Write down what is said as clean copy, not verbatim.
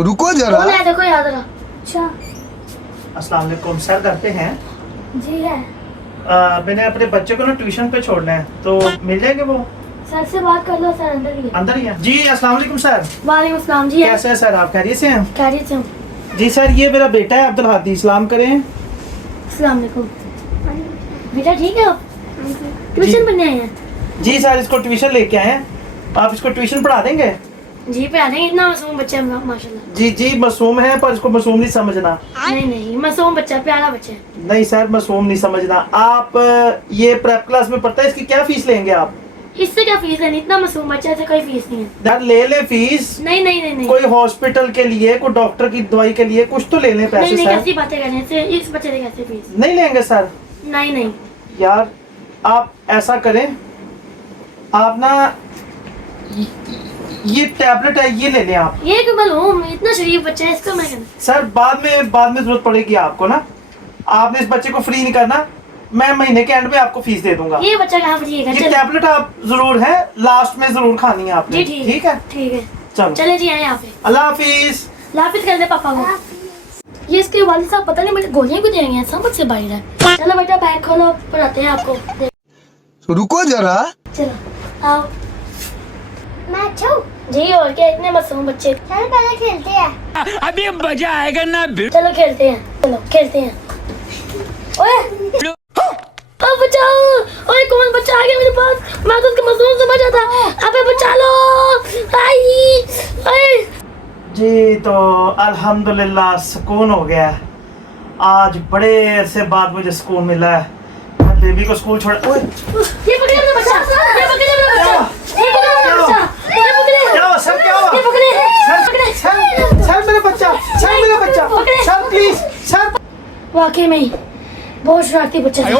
रुको जरा। कौन है देखो याद रहा। अच्छा अस्सलाम वालेकुम सर, घर पे हैं? जी है। मैंने अपने बच्चे को ना ट्यूशन पे छोड़ना है, तो मिल जाएंगे वो? सर से बात कर लो, सर अंदर ही है। अंदर ही है जी। अस्सलाम वालेकुम सर। वालेकुम अस्सलाम जी। कैसे हैं सर आप, खैरियत से हैं? खैरियत से हूँ। जी सर, ये मेरा बेटा है अब्दुल हादी, सलाम करें। अस्सलाम वालेकुम। बेटा ठीक है आप? ट्यूशन पढ़ने आए हैं? जी सर, इसको ट्यूशन लेके आए हैं, आप इसको ट्यूशन पढ़ा देंगे? जी पढ़ा देंगे, इतना मासूम बच्चा है माशाल्लाह। जी जी, मासूम है पर इसको मासूम नहीं समझना। नहीं नहीं, मासूम बच्चा, प्यारा बच्चा है। नहीं सर, मासूम नहीं समझना आप। ये प्रेप क्लास में पढ़ता है, इसकी क्या फीस लेंगे आप? इससे क्या फीस है? इतना मासूम बच्चा से कोई फीस नहीं है। यार ले ले फीस। नहीं नहीं नहीं नहीं कोई हॉस्पिटल के लिए, कोई डॉक्टर की दवाई के लिए कुछ तो ले लें पैसे। नहीं नहीं, सर कैसी बातें कर रहे हैं, इस बच्चे से कैसे फीस? नहीं लेंगे सर। नहीं नहीं। यार आप ऐसा करें, आप ना ये टैबलेट है, ये ले लें आप। ये क्यों मालूम, इतना शरीफ बच्चा है, इसको मैं कहना। सर बाद में जरूरत पड़ेगी आपको ना, आपने इस बच्चे को फ्री नहीं करना, मैं महीने के एंड पे आपको फीस दे दूंगा। ये बच्चा कहाँ फ्री है? ये टैबलेट आप जरूर है, लास्ट में जरूर खानी है आपने। जी ठीक है ठीक है। चलो चले जी आए यहाँ पे। अल्लाह हाफिज। लाफिज कर दे पापा को। ये इसके वालिद साहब पता नहीं मुझे गोलियां क्यों दे रही हैं, समझ से बाहर है। चलो बेटा बैग खोलो, पढ़ाते हैं आपको। रुको जरा। चलो आओ। मैं अच्छा हूँ। जी और क्या, इतने मासूम बच्चे। चल पहले खेलते हैं। अभी मजा आएगा ना। चलो खेलते हैं, चलो खेलते हैं। ओए अब बचाओ। ओए कौन बच्चा आ गया मेरे पास, मैं तो उसका मासूम समझ आता। अबे बचा लो। आई ओए जी तो अल्हम्दुलिल्लाह सुकून हो गया है, आज बड़े अरसे बाद मुझे सुकून मिला है। मैं बेबी को स्कूल छोड़। ओए ये पकड़े मेरा बच्चा, ये पकड़े मेरा बच्चा, ये पकड़े मेरा बच्चा, ये पकड़े। क्या हुआ सर, क्या हुआ? ये पकड़े, सर पकड़े। सर मेरा बच्चा, सर मेरा बच्चा, पकड़े। Sir please sir. वाकई में ही बहुत शरारती बच्चा है।